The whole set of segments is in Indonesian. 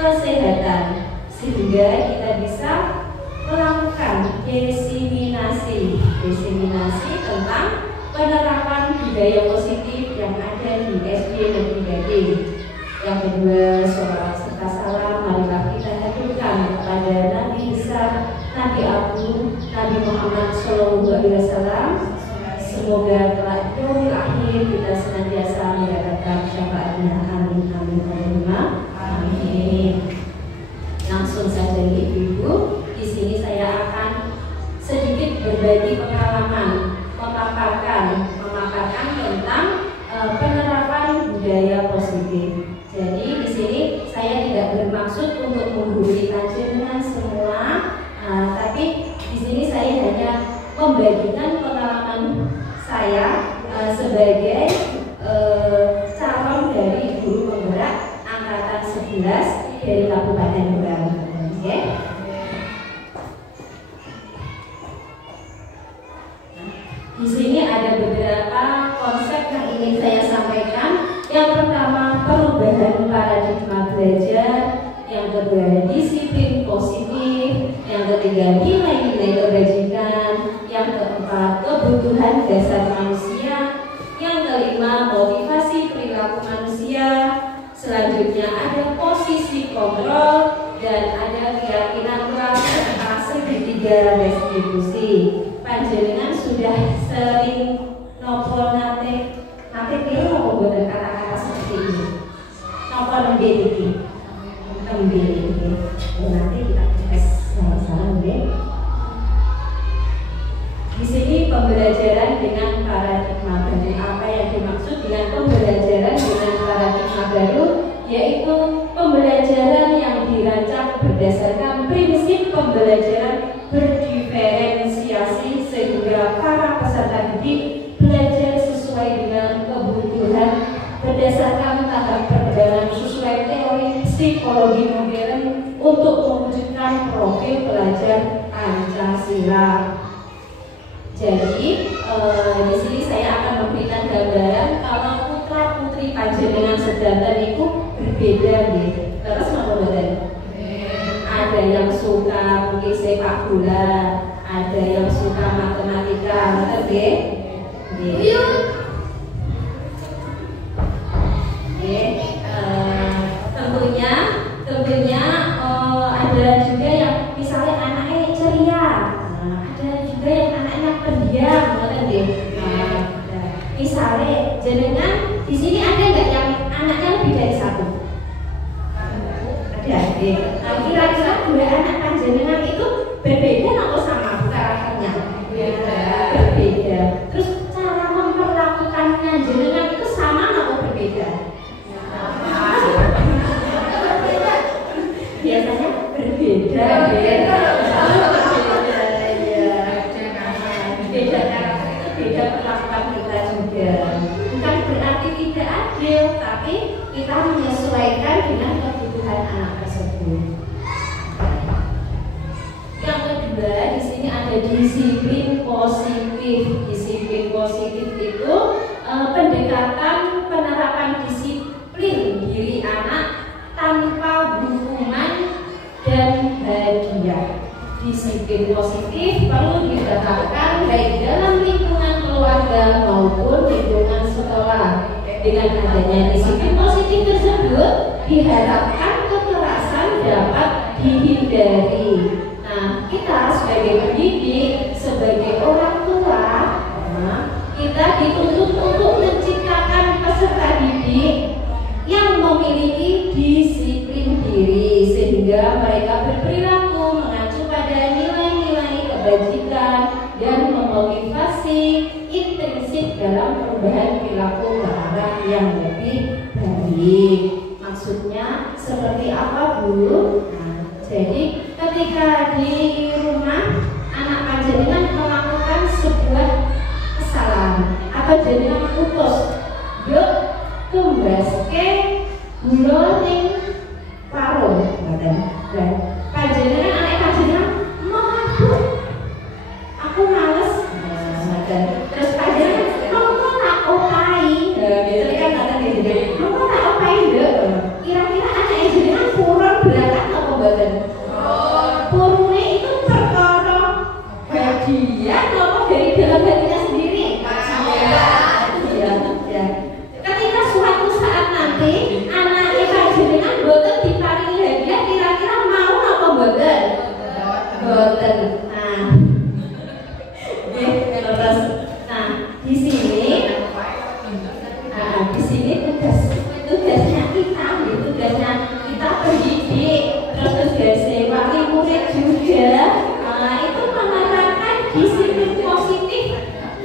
kesehatan, sehingga kita bisa melakukan diseminasi tentang penerapan budaya positif yang ada di SD Negeri Gading. Yang kedua, sholawat serta salam marilah kita haturkan kepada Nabi besar, Nabi Agung, Nabi Muhammad SAW. Semoga kelak di akhir kita senantiasa mendapatkan syafaatnya. Amin amin amin. Langsung saja Ibu-ibu, di sini saya akan sedikit berbagi pengalaman, memaparkan tentang penerapan budaya positif. Jadi di sini saya tidak bermaksud untuk menggurui panjenengan semua, tapi di sini saya hanya membagikan pengalaman saya sebagai calon dari guru penggerak angkatan 11 dari Kabupaten Berau. Okay? Di sini ada beberapa konsep yang ingin saya sampaikan. Yang pertama, perubahan paradigma belajar. Yang kedua, disiplin positif. Yang ketiga, nilai-nilai kebajikan. Yang keempat, kebutuhan dasar manusia. Yang kelima, motivasi perilaku manusia. Selanjutnya ada posisi kontrol dan ada keyakinan kelas serta segitiga restitusi. Panjenengan sudah sering nopo nate kira nopo boten kata-kata seperti ini. Nopo nembe iki. Nanti kita tes sama-sama nggih. Di sini pembelajaran dengan paradigma baru. Apa yang dimaksud dengan pembelajaran dengan paradigma baru? Yaitu pembelajaran yang dirancang berdasarkan prinsip pembelajaran berdiferensiasi sehingga para peserta didik belajar sesuai dengan kebutuhan berdasarkan tahap perkembangan sesuai teori psikologi modern untuk mewujudkan profil pelajar Pancasila. Jadi di sini saya akan memberikan gambaran kalau putra putri panjenengan sedanten itu berbeda nih. Terus mana ada yang suka mungkin sepak bola, ada yang suka matematika, ngerti? Tentunya ada juga yang misalnya anaknya ceria, ada juga yang anaknya pendiam, ngerti? Misalnya jenengan di sini ada nggak yang anaknya lebih dari satu? Ada. Kira-kira dua anak panjenengan itu berbeda atau sama karakternya? Berbeda. Terus cara memperlakukannya jenengan itu sama atau berbeda? Biasanya berbeda. Beda karakter itu beda perlakuan kita juga. Bukan berarti tidak adil, tapi kita menyesuaikan dengan kebutuhan anak tersebut. Yang kedua, di sini ada disiplin positif. Disiplin positif itu pendekatan penerapan disiplin diri anak tanpa hukuman dan hadiah. Disiplin positif perlu ditetapkan baik dalam lingkungan keluarga maupun lingkungan sekolah. Dengan adanya disiplin positif tersebut, diharapkan kekerasan dapat dihindari. Nah, kita sebagai pendidik, sebagai orang tua, kita dituntut untuk menciptakan peserta didik yang memiliki disiplin diri sehingga mereka berperilaku mengacu pada nilai-nilai kebajikan dan memotivasi intrinsik dalam perubahan perilaku ke arah yang lebih baik. Maksudnya seperti apa, Bu? Nah, jadi ketika di rumah anak panjenengan melakukan sebuah kesalahan atau jenengan putus, yuk tumbaske gula ning warung, dan panjenengan anak panjenengan mau aku males, terus panjenengan mau tak opai, biasanya kan kata gitu, mau tak opai deh. Kira-kira anak jenengan kurang Menawi anake panjenengan boten diparingi hadiah kira-kira mau apa boten? Boten. Nah. Nggih, terus nah, di sini tugasnya kita, tugasnya kita pendidik, terus tugasnya wali murid juga. Itu menerapkan disiplin positif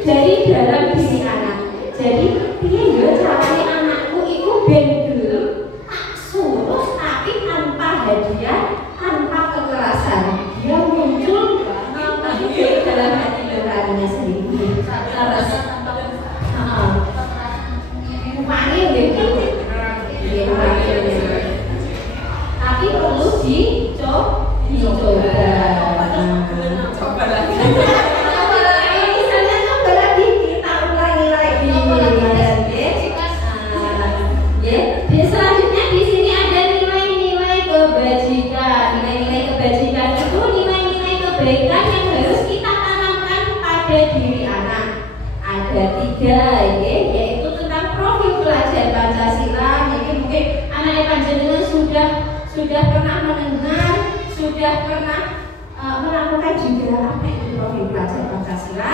dari dalam diri anak. Jadi piye yo carane anakku itu ben gelem tak suruh tapi tanpa hadiah, tanpa kekerasan. Dia muncul dari dalam hati nuraninya sendiri. Terus tapi perlu dicoba. Misalnya coba lagi, kita ulangi lagi. Selanjutnya di sini ada nilai-nilai kebajikan. Nilai-nilai kebajikan itu nilai-nilai kebaikan yang harus kita tanamkan pada diri anak. Ada 3, yaitu tentang profil pelajar Pancasila. Jadi mungkin anak panjenengan sudah pernah mendengar, sudah pernah melakukan juga apa itu profil pelajar Pancasila.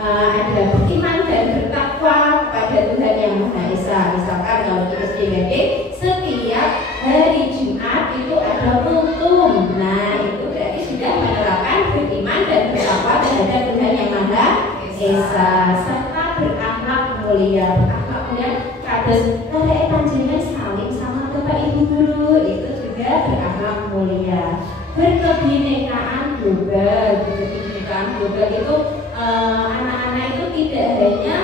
Ada beriman dan bertakwa kepada Tuhan Yang Maha Esa. Misalkan kalau di SDGD setiap hari Jumat itu ada kultum. Nah itu berarti sudah menerapkan beriman dan bertakwa terhadap Tuhan Yang Maha Esa serta berakhlak mulia. Berakhlak mulia kados arek panjenengan saling sama Bapak Ibu guru, itu juga berakhlak mulia. Berkebinekaan global, berkebinekaan global itu anak-anak itu tidak hanya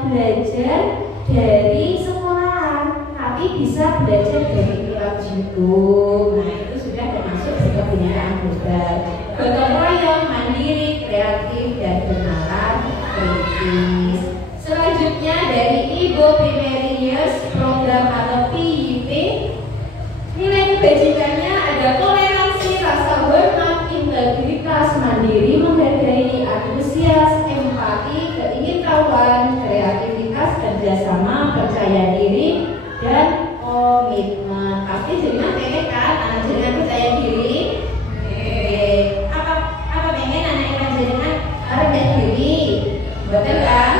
belajar dari sekolah, tapi bisa belajar dari film YouTube. Nah itu sudah termasuk berkebinekaan global. Gotong royong, mandiri, kreatif dan bernalar kritis. Selanjutnya dari Ibu Primarius program atau PIP, nilai kebajikannya ada toleransi, rasa hormat, integritas, mandiri, menghargai, antusias, empati, keingintahuan, kreativitas, kerjasama, percaya diri, dan komitmen. Pasti jenengan pengen kan anak jenengan percaya diri? Apa pengen anak jenengan rendah diri? Betul kan?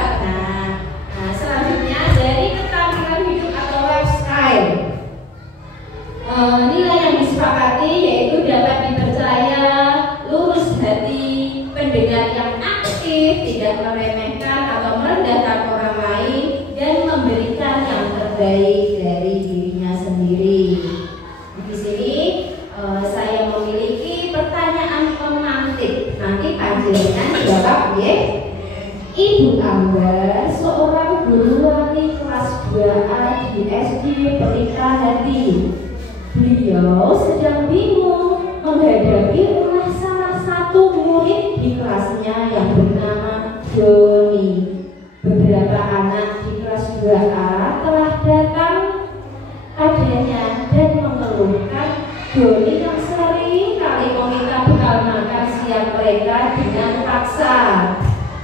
Selanjutnya dari keterampilan hidup atau lifestyle. Nilai yang disepakati yaitu dapat dipercaya, lurus hati, pendengar yang aktif, tidak meremehkan atau merendahkan orang lain, dan memberikan yang terbaik dari dirinya sendiri. Di sini saya memiliki pertanyaan pemantik. Nanti panjenengan jawab ya. Ibu Ambar, seorang guru wali kelas 2A di SD Pelita Hati. Beliau sedang bingung menghadapi oleh salah satu murid di kelasnya yang bernama Doni. Beberapa anak di kelas 2A telah datang padanya dan mengeluhkan Doni yang sering kali meminta bekal makan siang mereka dengan paksa.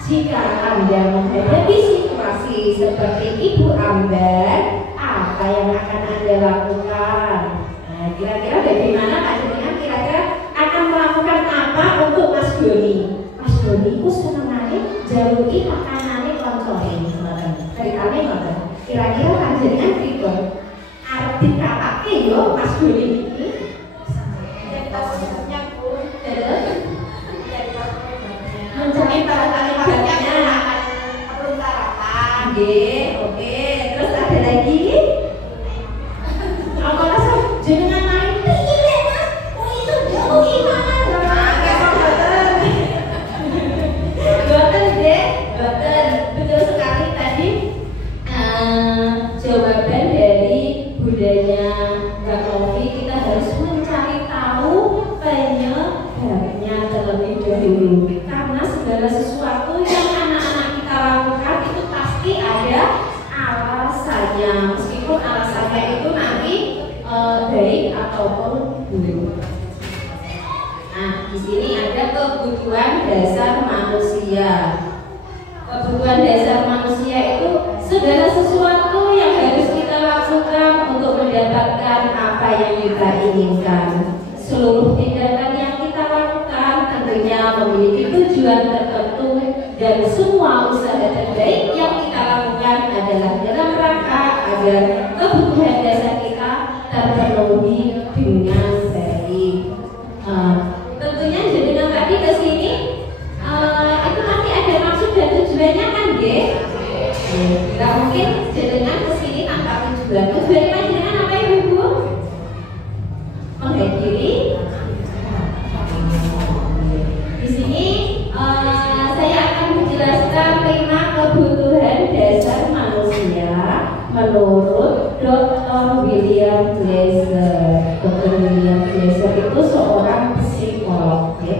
Jika Anda menghadapi situasi seperti Ibu Ambar, apa yang akan Anda lakukan? Nah, kira-kira bagaimana panjenengan kira-kira akan melakukan apa untuk Mas Doni? Mas Doni ku senengane jaluki makanane koncone ngoten. Ceritane ngoten. Kira-kira panjenengan pripun? Arep dikapake yo Mas Doni iki? Mencari tali badannya perlu sarapan. Oke. Terus ada lagi? Apa rasa jenengan main piye Mas? Oh itu jauh gimana? Boten. Betul sekali tadi jawaban dari budaya Mbak Novi, kita harus mencari tahu penyebabnya terlebih dahulu. Karena segala sesuatu yang anak-anak kita lakukan itu pasti ada alasannya, meskipun alasannya itu nanti baik ataupun buruk. Nah, di sini ada kebutuhan dasar manusia. Kebutuhan dasar manusia itu segala sesuatu yang harus kita lakukan dan baik yang kita lakukan adalah dalam rangka agar kebutuhan dasar kita terpenuhi dengan baik. Tentunya jenengan tadi ke sini itu nanti ada maksud dan tujuannya kan, nggih? Nggak mungkin jenengan ke sini tanpa tujuan. Tujuannya jenengan apa ya, Ibu? Menghadiri. Di sini saya akan menjelaskan 5 kebutuhan dasar manusia menurut Dr. William Glasser. Dr. William Glasser itu seorang psikolog, ya.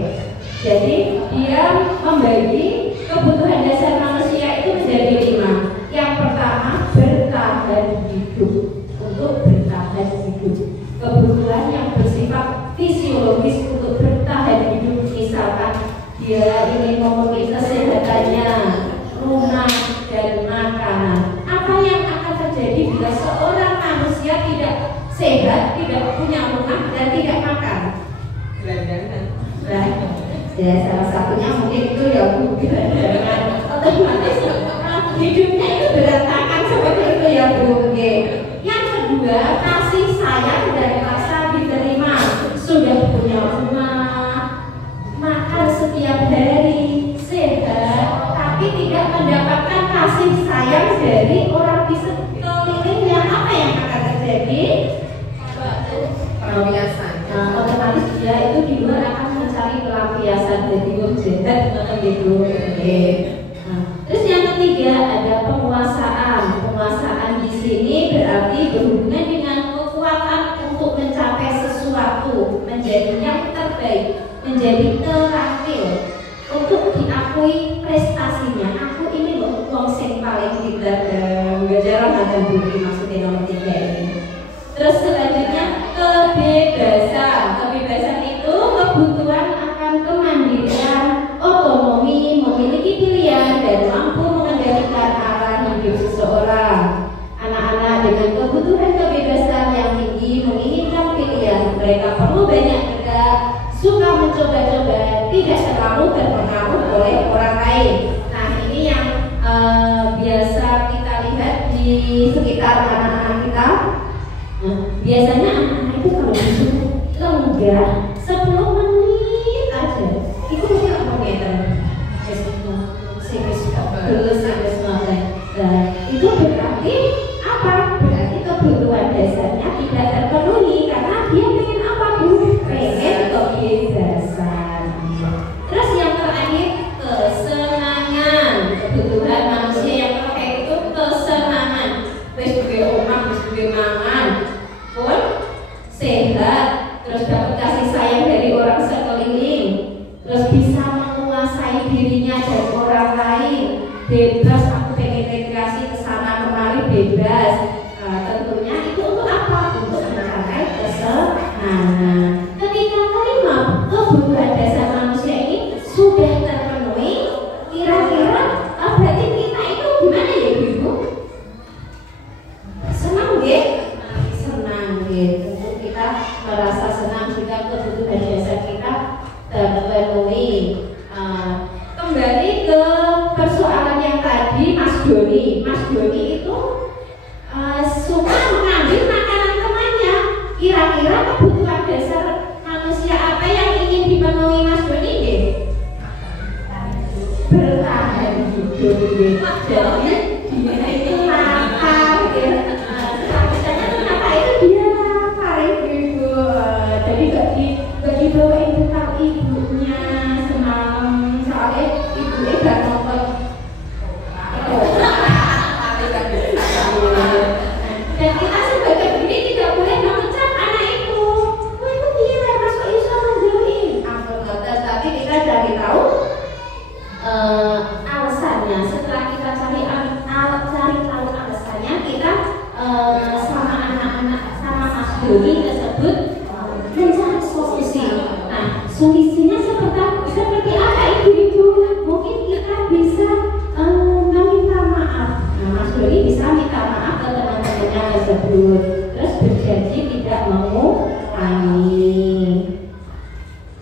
Jadi dia membagi kebutuhan dasar manusia itu menjadi 5. Yang pertama, bertahan hidup. Untuk bertahan hidup, kebutuhan yang bersifat fisiologis untuk bertahan hidup, misalkan dia ingin memenuhi kesehatannya, rumah dan makanan. Apa yang akan terjadi bila seorang manusia tidak sehat, tidak punya rumah dan tidak makan? Nah, ya salah satunya mungkin itu ya Bu, gelandangan. Otomatis hidupnya itu berantakan seperti itu ya Bu. Yang kedua, kasih sayang dan rasa diterima. Sudah punya rumah, makan setiap hari, sehat, tapi tidak mendapatkan kasih sayang dari orang di sekelilingnya. Apa yang akan terjadi? Pelampiasan. Otomatis dia itu di luar akan mencari pelampiasan dari jahat begitu. Terus yang ketiga ada penguasaan. Penguasaan di sini berarti berhubungan dengan kekuatan untuk mencapai sesuatu, menjadi yang terbaik, menjadi terakhir, untuk diakui prestasinya. Aku ini loh wong sing paling pintar dan jarang ada bukti, maksudnya nomor 3 ini. Terus selanjutnya kebebasan. Kebebasan itu kebutuhan akan kemandirian, otonomi, memiliki pilihan dan mampu mengendalikan arah hidup seseorang. Anak-anak dengan kebutuhan kebebasan yang tinggi menginginkan pilihan. Mereka perlu banyak gerak, suka mencoba-coba, tidak terlalu terpengaruh oleh orang lain. Nah, ini yang biasa kita lihat di sekitar anak-anak kita. Biasanya anak-anak itu kalau disuruh lenggah 10 menit aja, itu mungkin apa meter? Itu berarti apa? Berarti kebutuhan dasarnya tidak terpenuhi karena dia pengen apa Bu? Pengen kebebasan. Terus yang terakhir kesenangan. Kebutuhan manusia yang terakhir itu kesenangan. Wis duwe omah, wis duwe mangan, pun sehat, terus dapat kasih sayang dari orang sekeliling, terus bisa menguasai dirinya dan orang lain, bebas. Aku pengen rekreasi kesana kemari bebas. Tentunya itu untuk apa? Untuk mencapai kesenangan. Ketika kelima kebutuhan dasar manusia ini sudah terpenuhi, kira-kira berarti kita itu gimana ya Ibu? Senang nggih? Senang nggih. Tentu kita merasa senang jika kebutuhan dasar kita terpenuhi. Kembali ke persoalan yang tadi, Mas Doni. Mas Doni itu suka mengambil makanan temannya. Kira-kira kebutuhan dasar manusia apa yang ingin dipenuhi Mas Doni? Bertahan hidup. Jadi dia itu lapar. Misalnya kenapa itu dia lapar Ibu? Jadi gak dibawain bekal ibunya semalam, soalnya ibunya gak nonton. Dan kita sebagai guru tidak boleh mengecap anak itu. Wah itu dia masuk iso menjauhin. Tapi kita cari tahu alasannya. Setelah kita cari tahu alasannya, kita sama anak-anak, sama Mas Doni tersebut mencari solusi. Nah, solusinya seperti apa Ibu? Mungkin kita bisa meminta maaf. Nah, Mas Doni bisa minta maaf ke teman-temannya tersebut, terus berjanji tidak mengulangi.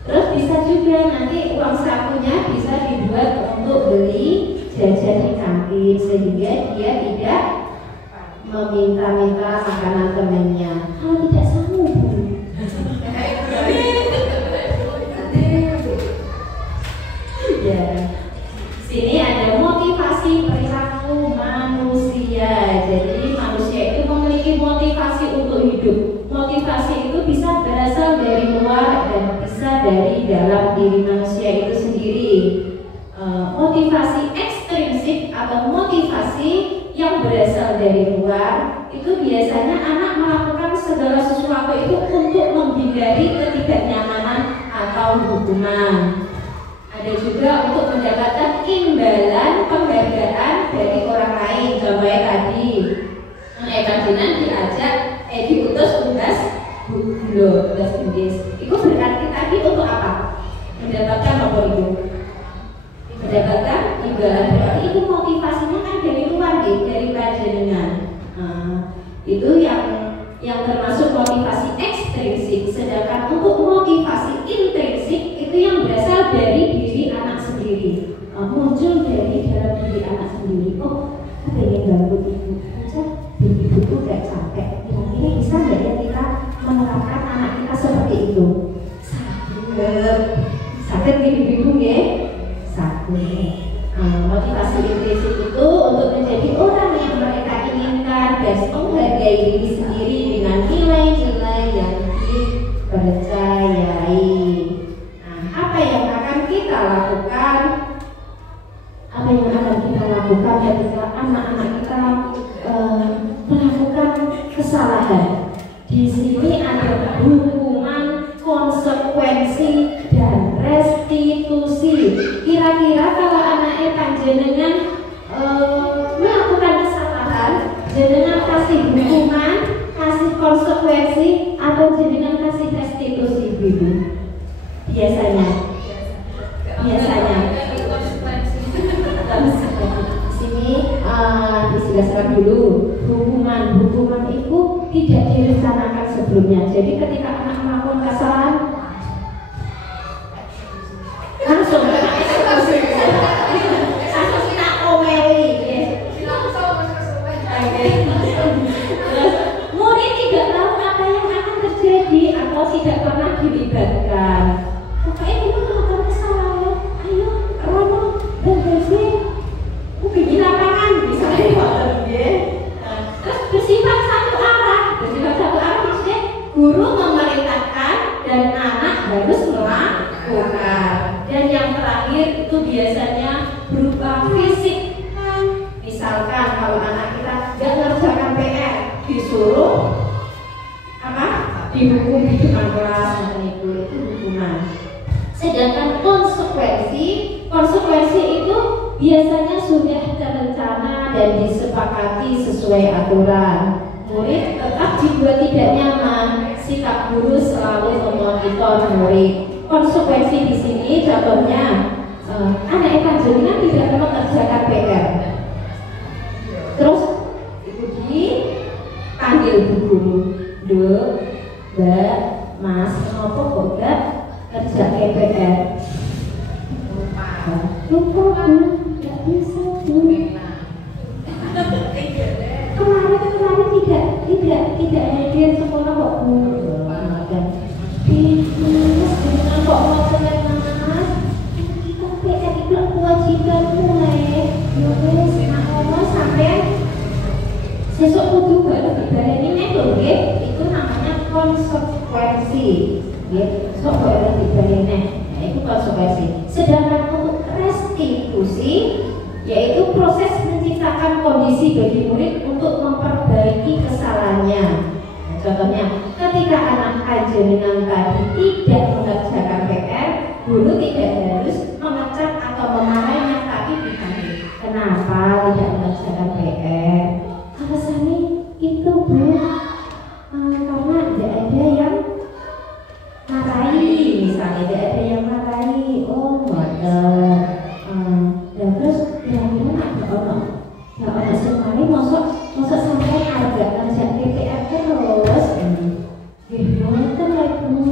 Terus bisa juga nanti uang sakunya bisa dibuat untuk beli jajan di kantin. meminta-minta makanan temannya. Kalau tidak sanggup, Bu. Ya. Sini ada motivasi perilaku manusia. Jadi manusia itu memiliki motivasi untuk hidup. Motivasi itu bisa berasal dari luar dan bisa dari dalam diri manusia itu sendiri. Motivasi ekstrinsik atau motivasi yang berasal dari luar itu biasanya anak melakukan segala sesuatu itu untuk menghindari ketidaknyamanan atau hukuman. Ada juga untuk mendapatkan imbalan penghargaan dari orang lain. Contohnya tadi Kadinan diajak diutus tugas tugas Inggris. Itu berarti tadi untuk apa? Mendapatkan apa itu? Mendapatkan imbalan. Berarti itu motivasinya kan dari luar dari panjenengan. Itu yang termasuk motivasi ekstrinsik. Sedangkan untuk motivasi intrinsik itu yang berasal dari diri anak sendiri, muncul dari dalam diri anak sendiri. Oh, aku pengen bantu ibu aja, ibuku gak capek. Kira-kira bisa nggak ya kita menerapkan anak kita seperti itu? Sakit ibu-ibu ya, sakit. Motivasi intrinsik itu untuk menjadi orang yang mereka inginkan dan menghargai diri sendiri dengan nilai-nilai yang dipercayai. Apa yang akan kita lakukan? Apa yang akan kita lakukan ketika anak-anak kita melakukan kesalahan? Di sini ada hukuman, konsekuensi, dan restitusi. Kira-kira kalau anaknya panjenengan melakukan kesalahan, jenengan kasih hukuman, kasih konsekuensi, atau jenengan kasih restitusi, Ibu? Biasanya sini dijelaskan dulu hukuman itu tidak direncanakan sebelumnya. Jadi ketika anak melakukan kesalahan langsung kita omeli murid tidak tahu apa yang akan terjadi atau tidak pernah dilibatkan. Pokoknya kita melakukan kesalahan, ayo Romo dan Desi pergi lapangan misalnya, terus bersifat satu arah maksudnya guru memerintahkan dan anak harus melakukan. Dan yang terakhir itu biasanya berupa fisik. Misalkan kalau anak kita nggak ngerjakan PR, disuruh apa? Dihukum di depan kelas, itu hukuman. Sedangkan konsekuensi itu biasanya sudah terencana dan disepakati sesuai aturan. Murid tetap dibuat tidak nyaman, sikap guru selalu memonitor murid. Konsekuensi di sini contohnya anak panjenengan tidak mengerjakan PR. Terus ibu dipanggil bu guru, Mbak, Mas, kenapa kok gak kerja PR? Lupa Bu, gak bisa Bu. Kemarin tidak hadir sekolah kok Bu. Mas, dengan kok mau teman Mas? Kita PR itu kewajiban mulai. Yowes, nak sampai sesuk kudu baleni itu itu namanya konsekuensi. Sok baleni itu konsekuensi. Sedangkan untuk restitusi yaitu proses menciptakan kondisi bagi murid untuk memperbaiki kesalahannya. Nah, contohnya, ketika anak panjenengan tadi tidak mengerjakan PR, guru tidak harus memecat atau memarahinya, tapi dipanggil. Kenapa tidak mengerjakan PR? Alasannya itu Bu, karena tidak ada yang marahi, misalnya tidak ada yang marahi. Oh, wadah. Dan terus kira-kira ada sekali masuk sampai harga kerja PPR terus betul lagi.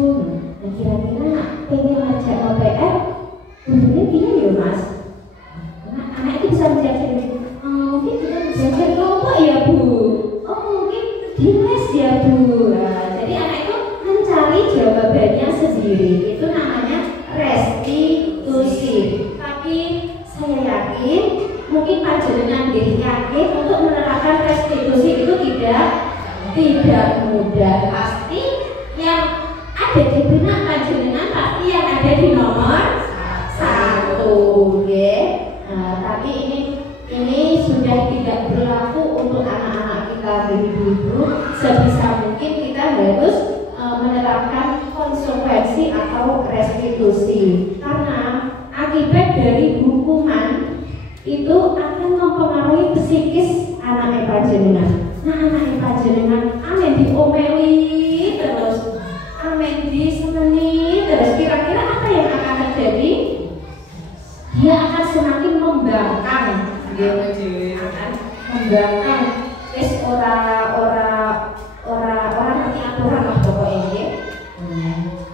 Nah kira-kira pengen kerja PR bentuknya gini ya Mas. Nah, anak itu bisa belajar mungkin kita belajar kelompok ya Bu. Oh les ya Bu. Nah, jadi anak itu mencari jawabannya sendiri. Itu namanya restitusi. Tapi saya yakin mungkin panjenengan yakin untuk menerapkan restitusi itu tidak mudah. Pasti yang ada di benak panjenengan pasti yang ada di nomor 1, ya. Nah, tapi ini sudah tidak berlaku untuk anak-anak kita, ibu-ibu. Sebisa mungkin kita harus menerapkan konsekuensi atau restitusi, karena akibat dari hukuman itu akan mempengaruhi psikis anak panjenengan. Nah, anak panjenengan amin diomeli terus, amin diseneni terus, kira-kira apa yang akan terjadi? Dia akan semakin membangkang, akan membangkang. Wis orang ngerti aturan lah pokoknya.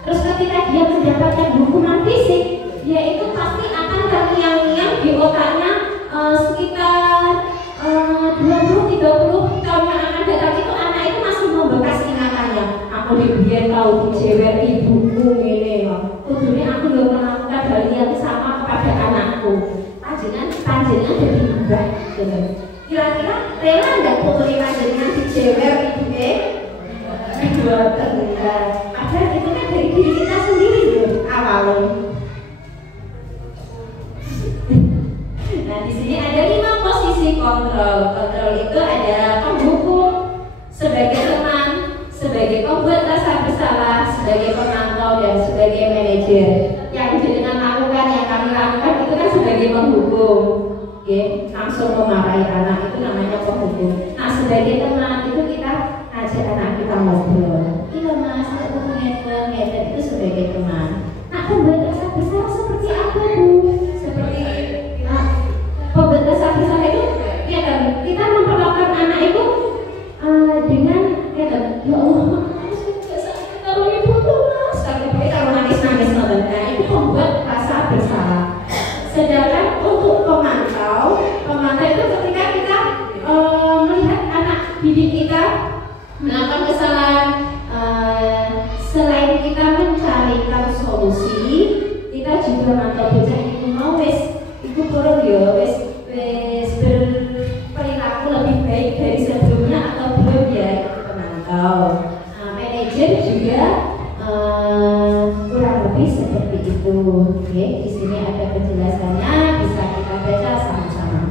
Terus ketika dia mendapatkan hukuman fisik, dia itu pasti akan terngiang-ngiang di otaknya sekitar 20-30 tahun yang akan datang. Itu anak itu masih membekas ingatannya. Aku dia tahu dijewer ibuku ini, kudune aku belum melakukan hal yang sama kepada anakku. Panjenengan jadi berubah. Kira-kira rela nggak putri panjenengan dijewer ibuke? Dua terbuka. Padahal itu kan dari diri kita sendiri loh awalnya. Nah, di sini ada 5 posisi kontrol. Kontrol itu ada penghukum, sebagai teman, sebagai pembuat rasa bersalah, sebagai pemantau, dan sebagai manajer. Yang jenengan lakukan, yang kami lakukan itu kan sebagai penghukum. Oke, langsung memarahi anak itu namanya penghukum. Nah, sebagai teman itu kita ajak anak kita ngobrol. Iya mas, aku ngeten itu sebagai teman. Nah, pembuat rasa bersalah seperti apa Bu? Seperti pembuat rasa bersalah itu, ya kan, kita memperlakukan anak itu dengan, ya kan, ya Allah, kalau ibu tuh mas, kalau nangis-nangis nonton, nah itu membuat rasa bersalah. Sedangkan untuk pemantau itu ketika kita melihat anak didik kita melakukan kesalahan, selain kita mencarikan solusi, kita juga mantau bocah itu mau itu turun ya wes berperilaku lebih baik dari sebelumnya atau belum ya, itu pemantau. Manajer juga kurang lebih seperti itu. Oke, di sini ada penjelasannya, bisa kita baca sama-sama.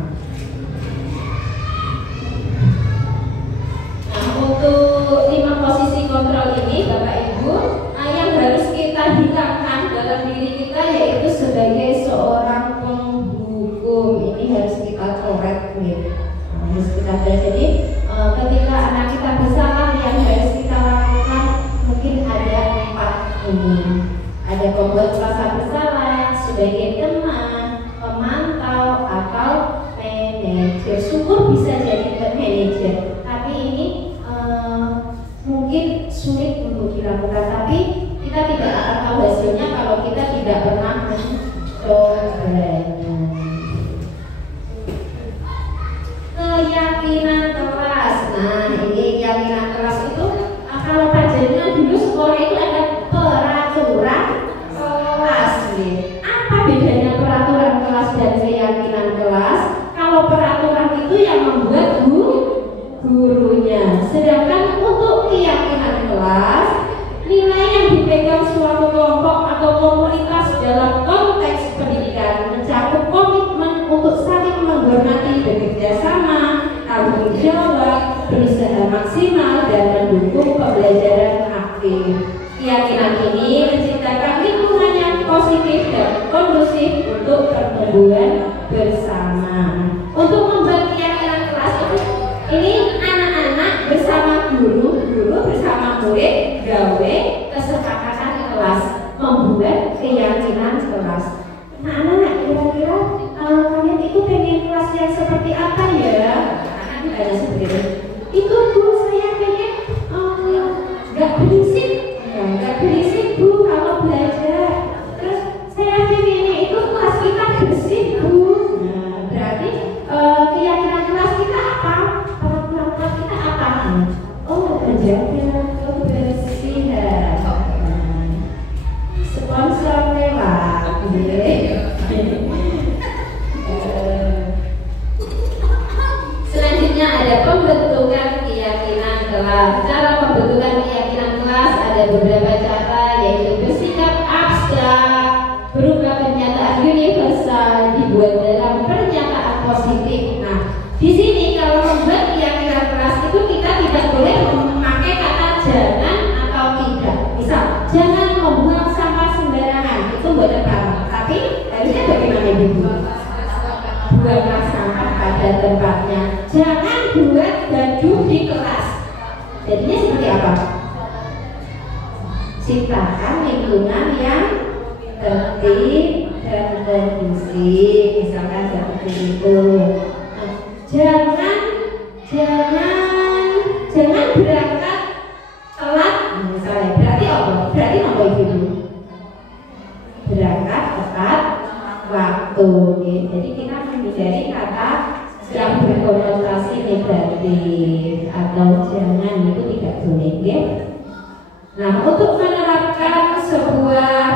Nah, untuk 5 posisi kontrol ini Bapak Ibu, yang harus kita hilangkan dalam diri kita yaitu sebagai seorang penghukum. Ini harus kita coret nih. Harus kita baca. Jadi ketika anak kita bersalah, yang harus kita lakukan mungkin ada 4 ini. Ada pembuat rasa bersalah, sebagai teman, pemantau, atau manajer. Syukur bisa jadi manajer, tapi ini mungkin sulit untuk dilakukan. Tapi kita tidak akan tahu hasilnya kalau kita tidak pernah mencobanya. Keyakinan kelas. Nah, ini keyakinan kelas itu kalau panjenengan dulu sekolah itu ada peraturan kelas. Apa bedanya peraturan kelas dan keyakinan kelas? Kalau peraturan itu yang membuat gurunya, sedangkan untuk keyakinan kelas, nilai yang dipegang suatu kelompok atau komunitas dalam konteks pendidikan mencakup komitmen untuk saling menghormati, bekerja sama, tanggung jawab, berusaha maksimal, dan mendukung pembelajaran aktif. Keyakinan ini menciptakan lingkungan yang positif dan kondusif untuk pertumbuhan bersama. Untuk membuat keyakinan kelas itu, ini anak-anak bersama guru bersama murid, gawe kesepakatan kelas, membuat keyakinan kelas. Nah, anak-anak kira-kira kalian itu pengen kelas yang seperti apa ya? Anak ada seperti itu. Itu Bu, saya pengen nggak berisik. Nggak berisik Bu kalau belajar. Terus saya pengennya itu kelas kita bersih Bu. Nah, berarti keyakinan kelas kita apa? Peraturan kelas kita apa? Oh, menjaga kebersihan. Sponsor lewat. Selanjutnya ada pembentukan keyakinan kelas. Cara pembentukan keyakinan kelas ada beberapa cara, yaitu bersikap abstrak, berupa pernyataan universal, dibuat dalam pernyataan positif. Nah, di sini kalau membuat keyakinan kelas itu kita tidak boleh memakai kata jangan atau tidak. Misal, jangan membuang sampah sembarangan, itu buat apa? Tapi harusnya bagaimana ibu? Buanglah sampah pada tempatnya. Jangan buat gaduh di kelas. Jadinya seperti apa? Ciptakan lingkungan yang tertib dan kondusif, misalkan seperti itu. Jangan berangkat telat, misalnya. Berarti apa? Berarti apa itu? Berangkat tepat waktu. Jadi kita menghindari kata yang berkonotasi negatif atau jangan, itu tidak boleh, ya. Nah, untuk menerapkan sebuah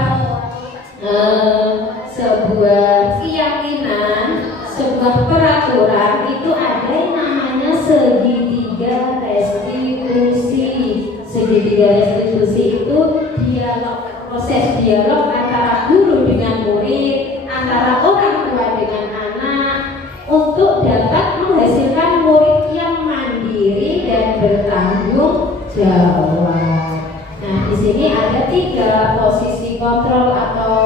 keyakinan, sebuah peraturan, itu ada yang namanya segitiga restitusi. Segitiga restitusi itu proses dialog antara guru dengan murid, antara orang tua dengan anak, untuk dapat menghasilkan murid yang mandiri dan bertanggung jawab. Nah, di sini ada 3 posisi kontrol atau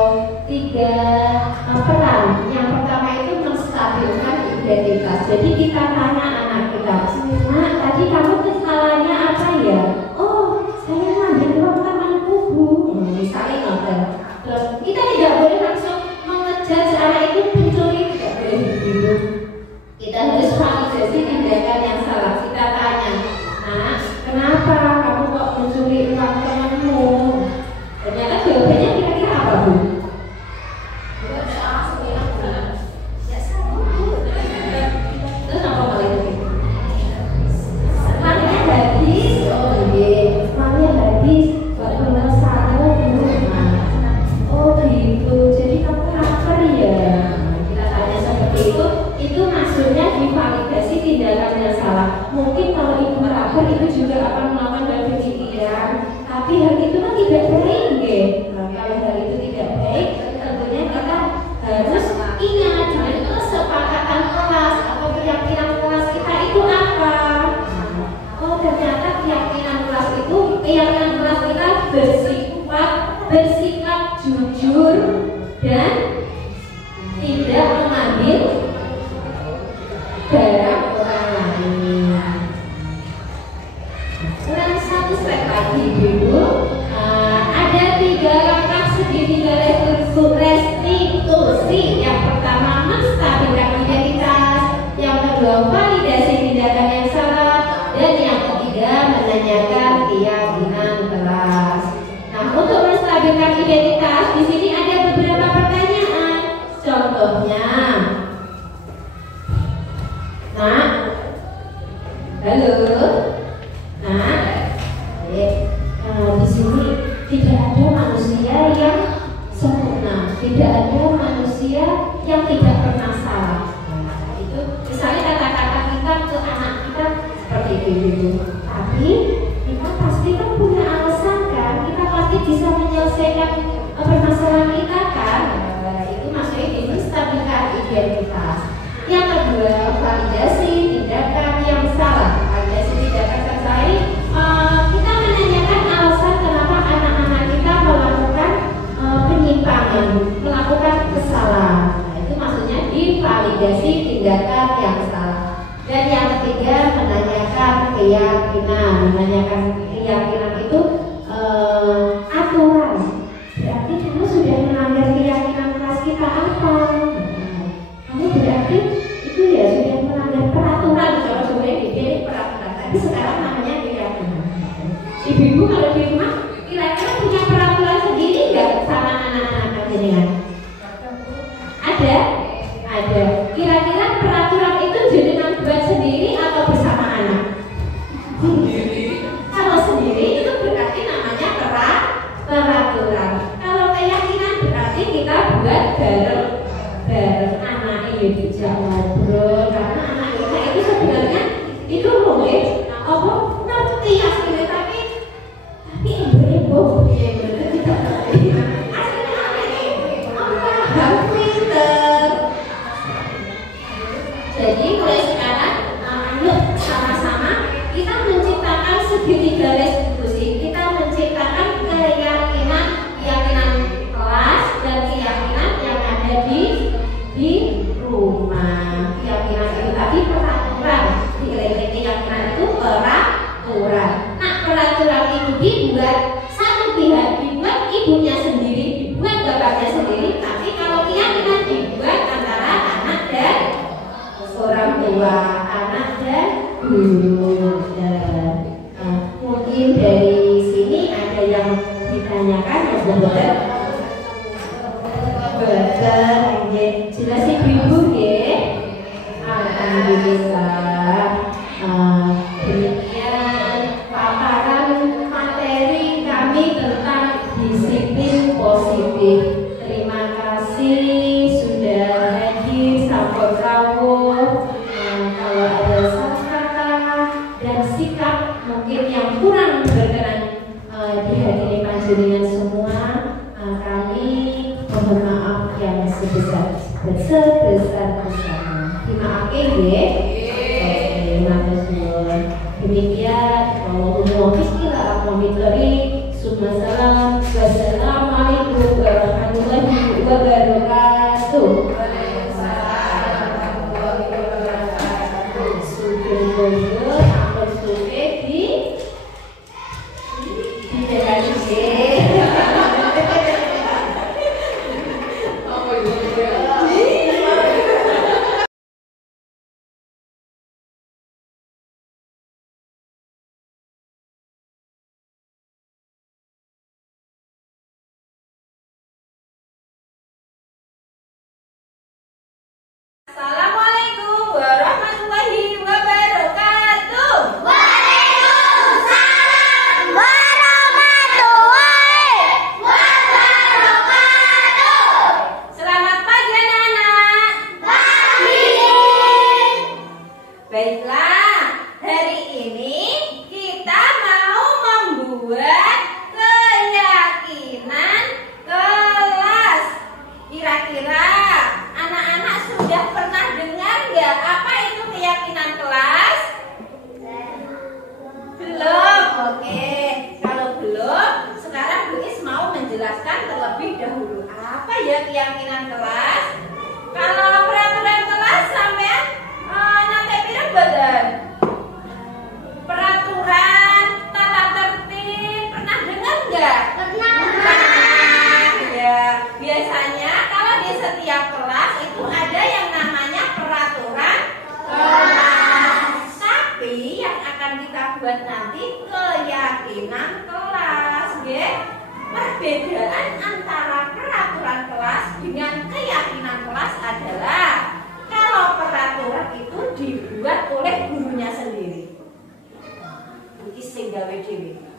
3 peran. Yang pertama itu menstabilkan identitas. Jadi kita tanya anak kita, "Nak, tadi kamu kesalahannya apa ya?" "Oh, saya ngambil uang temanku, Bu." Misalnya ngoten. Terus kita tidak boleh langsung mengejudge anak itu pencuri, tidak boleh begitu. Kita harus validasi tindakan yang salah. Kita tanya, "Nah, kenapa kamu kok mencuri uang temanmu?" Ternyata jawabannya kira-kira apa, Bu? Terus apa malah itu? Uangnya habis. Oh iya, uangnya habis buat pemesanan di rumah. Oh gitu, jadi kamu lapar ya? Kita tanya seperti itu maksudnya divalidasi tindakan yang salah. Mungkin kalau ibu lapar itu juga akan melakukan berpikiran, tapi hal itu kan tidak baik, ya. Nah, kalau hal itu tidak baik, tentunya kita harus ingat dengan kesepakatan kelas atau keyakinan kelas kita itu apa. Oh, ternyata keyakinan kelas kita bersikap jujur dan tidak mengambil barang orang lain. Ulang satu slide lagi dulu. Ada 3 langkah segitiga restitusi. Yang pertama menstabilkan identitas, yang kedua validasi tindakan yang salah, dan yang ketiga menanyakan keyakinan kelas. Nah, untuk menstabilkan identitas di sini ada beberapa pertanyaan. Contohnya, "Nak, halo, Nak, di sini tidak ada manusia yang sempurna, tidak ada manusia yang tidak pernah salah." Nah, itu misalnya kata-kata kita ke anak kita seperti itu. Tapi kita pasti kan punya alasan kan? Kita pasti bisa menyelesaikan permasalahan kita kan? Itu maksudnya ini menstabilkan identitas. Yang kedua, validasi tindakan yang salah. Validasi tindakan yang salah ini kita menanyakan alasan kenapa anak-anak kita melakukan penyimpangan, melakukan kesalahan. Nah, itu maksudnya divalidasi tindakan yang salah. Dan yang ketiga, menanyakan keyakinan. Menanyakan keyakinan itu aturan. Berarti kamu sudah melanggar keyakinan kelas kita apa? Kamu berarti itu ya sudah melanggar peraturan. Kalau sebenarnya dipilih peraturan, tapi sekarang namanya keyakinan. Ibu-ibu kalau di rumah kira-kira punya peraturan sendiri nggak sama anak-anak jenengan? Ada? Ada. Kira-kira peraturan itu jenengan buat sendiri atau bersama anak? Kalau peraturan itu dibuat, satu pihak dibuat ibunya sendiri, dibuat bapaknya sendiri, tapi kalau keyakinan dibuat antara anak dan orang tua, anak dan guru. Mungkin dari sini ada yang ditanyakan, betul? Betul, jelas ibu ya. Alhamdulillah. Demikian paparan materi kami tentang disiplin positif. Terima kasih sudah hadir sampai rawuh. Kalau ada salah kata dan sikap mungkin yang kurang berkenan dihadiri panjenengan semua, kami mohon maaf yang sebesar-besarnya. Dimaafkan ya. Demikian, wassalamualaikum warahmatullahi wabarakatuh. Assalamualaikum warahmatullahi wabarakatuh. Waalaikumsalam warahmatullahi wabarakatuh. Selamat pagi anak-anak. Pagi. Baiklah, hari ini kita mau membuat keyakinan kelas. Kira-kira anak-anak sudah pernah dengar nggak apa itu keyakinan kelas? Belum? Oke, kalau belum, sekarang Bu Is mau menjelaskan terlebih dahulu apa ya keyakinan kelas. Kalau peraturan kelas sampean nanti pirang badan? Peraturan tata tertib pernah dengar nggak? Pernah. Ya, biasanya kalau di setiap kelas itu ada yang namanya peraturan kelas. Tapi yang akan kita buat nanti keyakinan kelas, ya. Perbedaan antara peraturan kelas dengan keyakinan kelas adalah kalau peraturan itu dibuat oleh gurunya sendiri.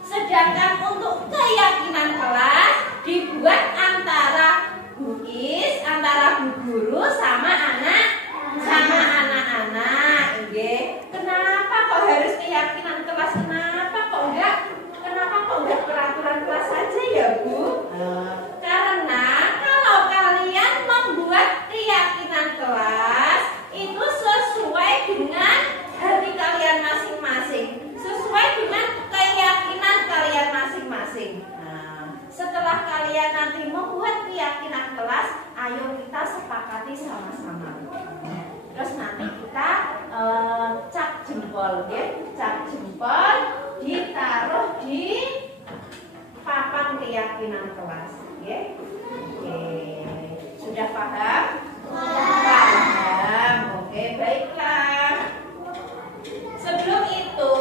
Sedangkan untuk keyakinan kelas dibuat antara Bu Is, antara Bu Guru sama anak-anak. Kenapa kok harus keyakinan kelas? Kenapa kok enggak peraturan kelas saja ya Bu? Karena kalau kalian membuat keyakinan kelas itu sesuai dengan hati kalian masing-masing, sesuai dengan keyakinan kalian masing-masing. Setelah kalian nanti membuat keyakinan kelas, ayo kita sepakati sama-sama. Terus nanti kita cap jempol, ya. Cap jempol ditaruh di papan keyakinan kelas, ya. Oke. Sudah paham? Paham. Oke, baiklah. Sebelum itu,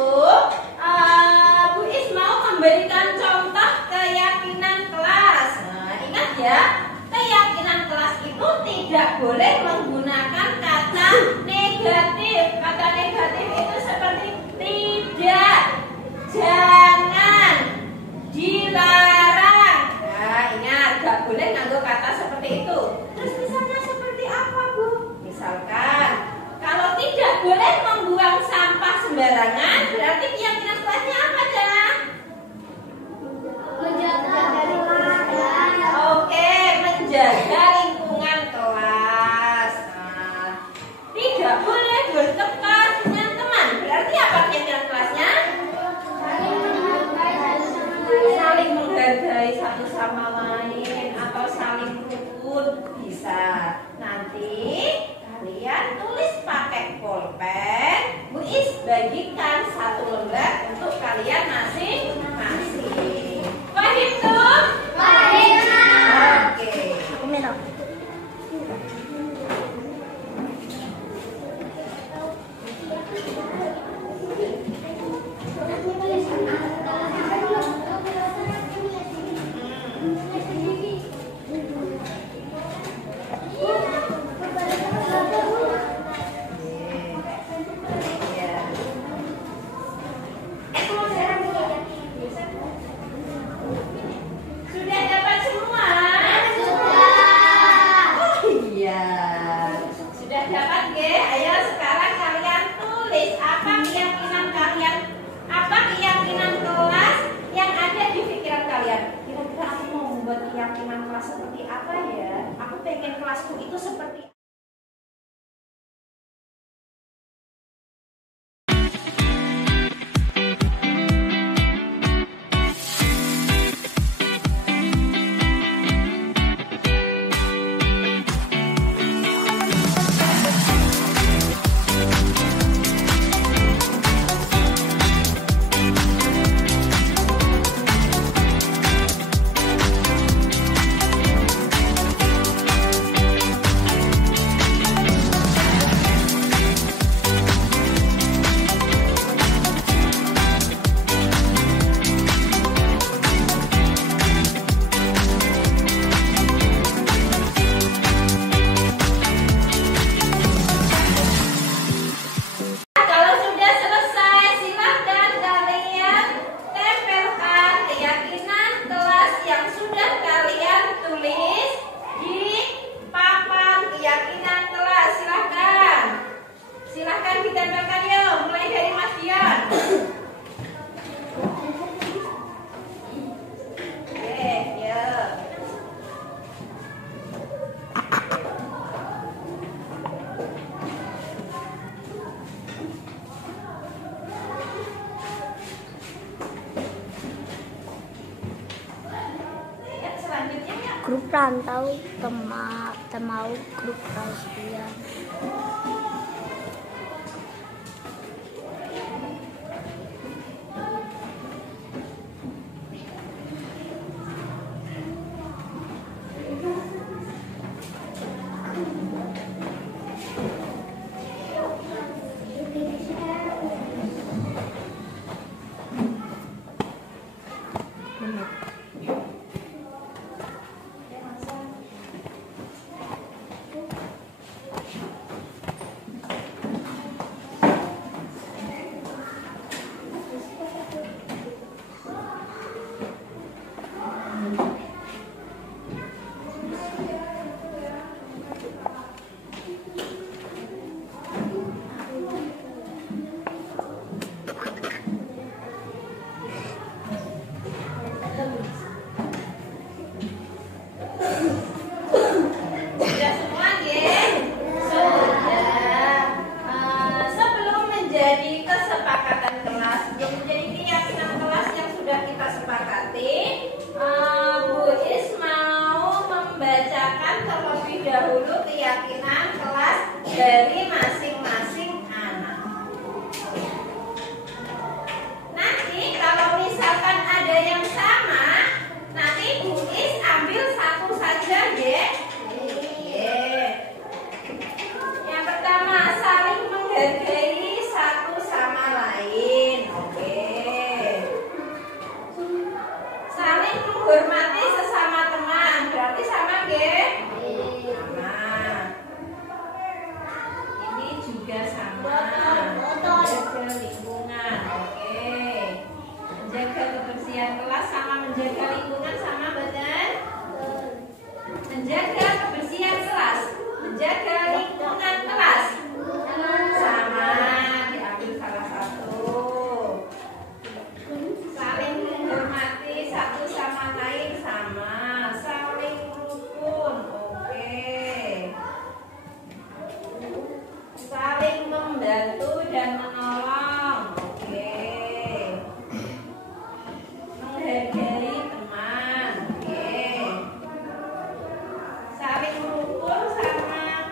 Bu Is mau memberikan contoh keyakinan kelas. Ingat ya, keyakinan kelas itu tidak boleh menggunakan kata negatif. Kata negatif itu seperti tidak, jangan, dilarang. Ingat, gak boleh nganggo kata seperti itu. Terus misalnya seperti apa Bu? Misalkan kalau tidak boleh membuang sampah sembarangan, berarti keyakinan kelasnya apa dah? Menjaga lingkungan. Oke, menjaga lingkungan kelas. Tidak boleh bertengkar dengan teman. Berarti apa keyakinan kelasnya? Saling menghargai satu sama lain atau saling rukun bisa. Nanti kalian tulis pakai pulpen. Bu Is bagikan satu lembar untuk kalian masing kelasku itu seperti Grup rantau temau grup razia. Dahulu keyakinan kelas dari masing-masing anak. Nanti kalau misalkan ada yang sama, nanti Bu Is ambil satu saja, ya. Yang pertama, saling menghargai satu sama lain. Oke. Saling menghormati sesama teman. Berarti sama, ya? Menjaga lingkungan, oke. Menjaga kebersihan kelas sama menjaga lingkungan sama, benar? Menjaga kebersihan kelas, menjaga lingkungan kelas sama, diambil salah satu. Saling menghormati satu sama lain sama, saling rukun, oke. Saling membantu dan menolong, oke. Menghargai teman, oke. Saling merukun sama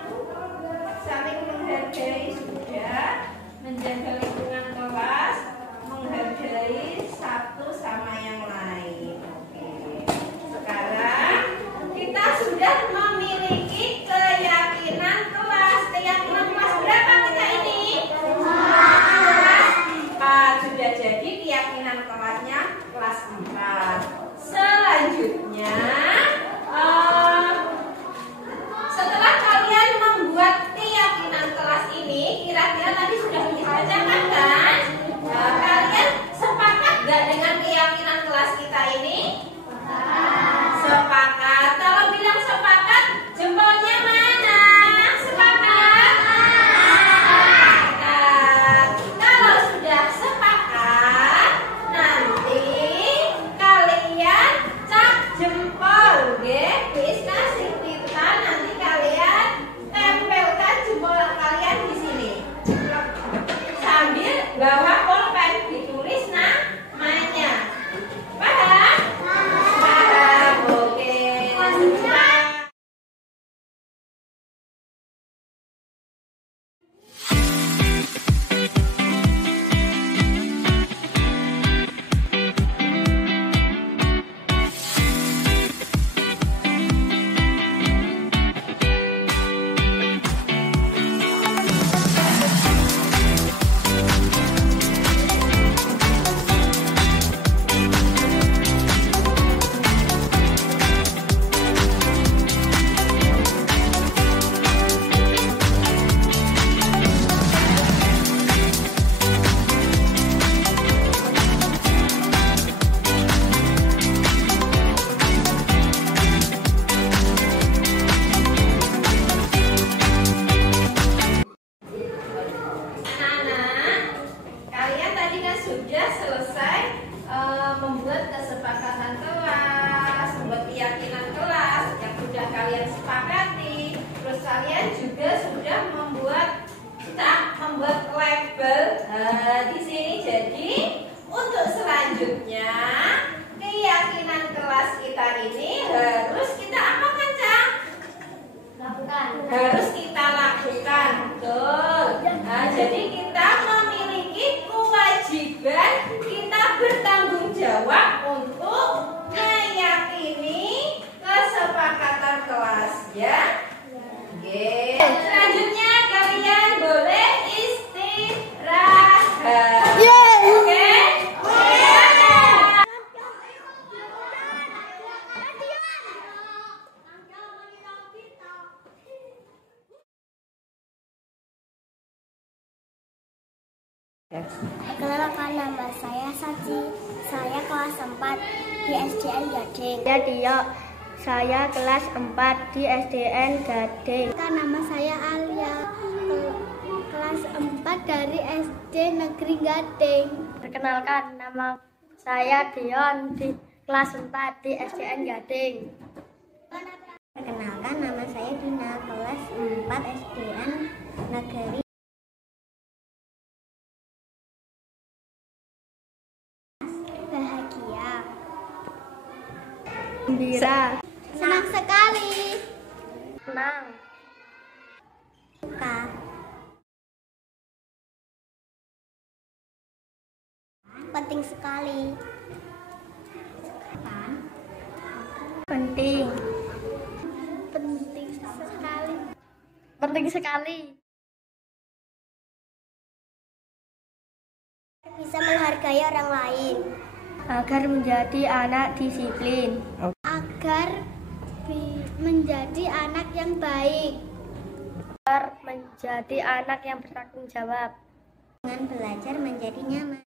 saling menghargai sudah. Menjaga lingkungan kelas, menghargai satu sama yang lain, oke. Sekarang kita sudah memiliki keyakinan kelas. Keyakinan kelas berapa kita ini? 4. Sudah jadi keyakinan kelasnya kelas 4. membuat kesepakatan kelas, membuat keyakinan kelas yang sudah kalian sepakati. Terus kalian juga sudah membuat label di sini. Jadi untuk selanjutnya keyakinan kelas kita ini harus kita apakan, Cak? Lakukan. Harus kita lakukan, betul. Nah, jadi kita memiliki kewajiban, kita bertanggung jawab untuk meyakini kesepakatan kelas, ya. Oke. Selanjutnya kalian boleh istirahat. Oke. Perkenalkan, nama saya Saji. Saya kelas 4 di SDN Gading. Saya Dio. Saya kelas 4 di SDN Gading. Nama saya Alia. Kelas 4 dari SD Negeri Gading. Perkenalkan, nama saya Dion di kelas 4 di SDN Gading. Perkenalkan, nama saya Dina, kelas 4 SDN Negeri. Bahagia, Gembira, senang sekali, senang, suka, penting sekali, penting, penting sekali, penting sekali. bisa menghargai orang lain, Agar menjadi anak disiplin. agar menjadi anak yang baik, Agar menjadi anak yang bertanggung jawab. dengan belajar menjadi nyaman.